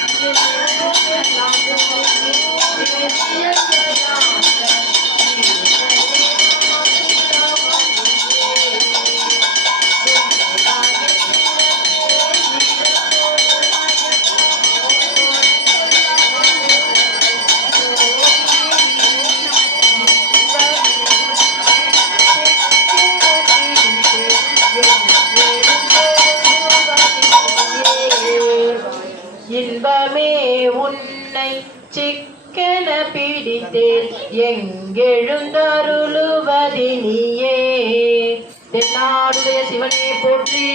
也许很累一身狼狈也许卑微 உன்னை சிக்கன பிடித்தேன். எங்கெழுந்தருளுவதி நீயே. தென்னாடுடைய சிவனே போற்றி.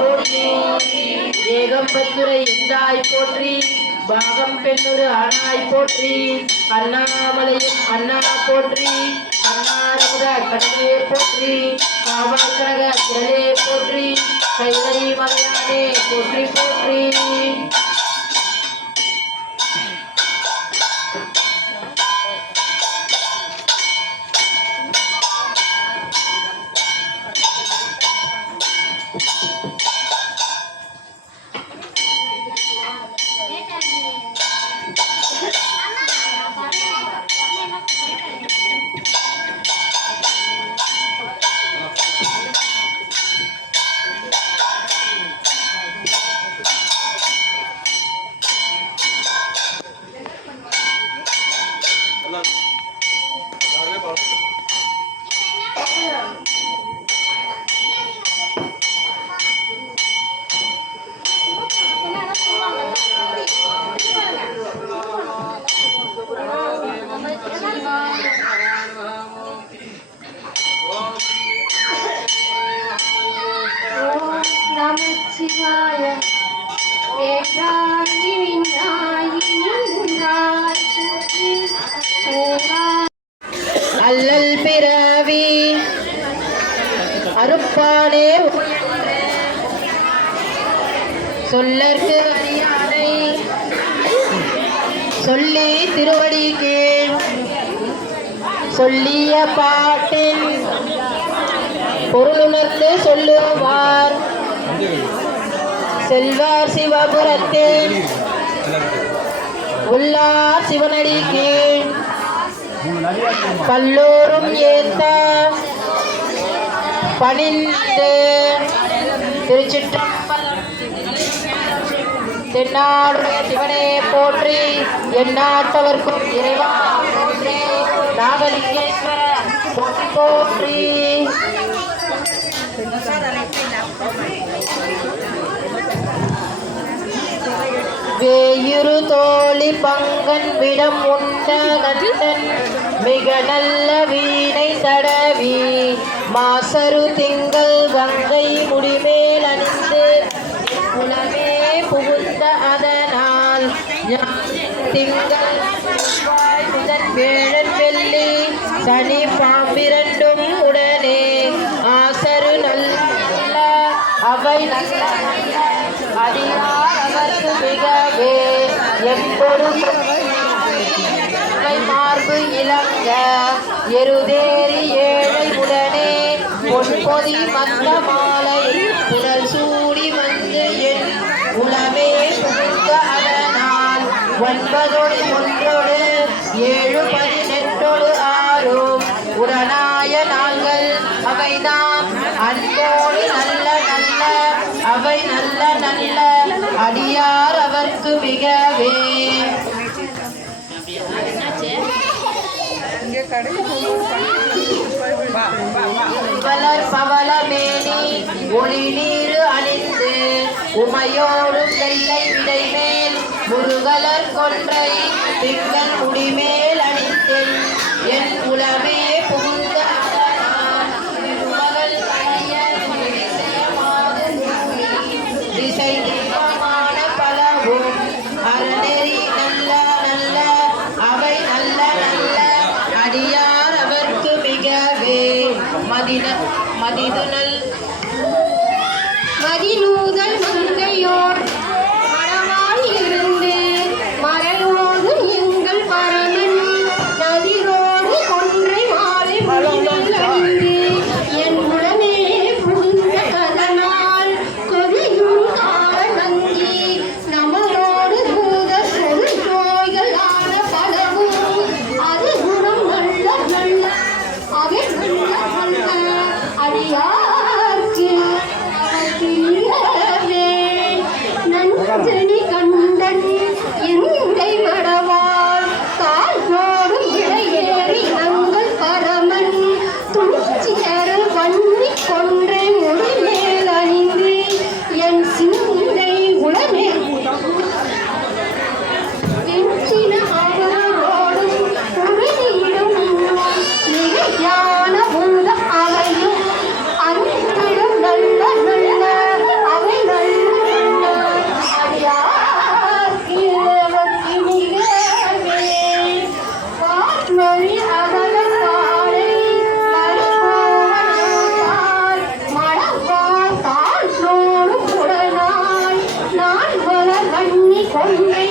போற்றி. ஏகம்பத்துரை எந்தாய் போற்றி. பாகம் பெண்ணொரு ஆனாய் போற்றி. அண்ணாமலையும் அண்ணா போற்றி. கண்ணாரமுத கடலே போற்றி. காவல்கரக திரளே போற்றி. கைலை மலையானே போற்றி போற்றி. சொல்லற்கு அறியானை சொல்லி திருவடி கீழ் சொல்லிய பாட்டின் பொருளுணர்ந்து சொல்லுவார். செல்வார் சிவபுரத்தில் உள்ளார் சிவனடி கீழ் பல்லோரும் ஏத்த பணிந்து திருச்சிற்றம்பலம் தென்னாடுடைய சிவனே போற்றி. எந்நாட்டவர்க்கும் இறைவா போற்றி. நாகலிங்கேஸ்வரர் போற்றி போற்றி. வேயுரு தோழி பங்கன் விடம் உண்ட மிக நல்ல வீணை தடவி. மாசரு திங்கள் கங்கை முடிமேல் அணிந்து உலகே புகுந்த திங்கள் செவ்வாய் புதன் வேழன் வெள்ளி சனி பாம்பிரண்டும் உடனே ஆசரு நல்ல அவை நல்ல அடியார் அவர்க்கு மிகவே எப்பொரு மார்பு இளங்க எருதேறி ஏழை உடனே பொன்பொதி மந்த மாலை புனல் சூடி வந்து என் உளவே புகுந்த ஒன்பதோடு ஒன்றோடு ஏழு பதினெட்டோடு ஆறும். உடனாய நாங்கள் அவைதாம் அன்போடு நல்ல நல்ல அவை நல்ல நல்ல. அடியார் அவர்க்கு மிகவே. வளர் பவளமேனி ஒளி நீர் அணிந்து உமையோடும் வெள்ளை மலர் கொன்றை திங்கள் குடிமேல் அணித்தேன் என் உளவே புகுந்த திசை தெய்வமான பலவும் அறநெறி நல்ல நல்ல அவை நல்ல நல்ல அடியார் அவர்க்கு மிகவே. மதின மதிதுனல் மதினூ 我 明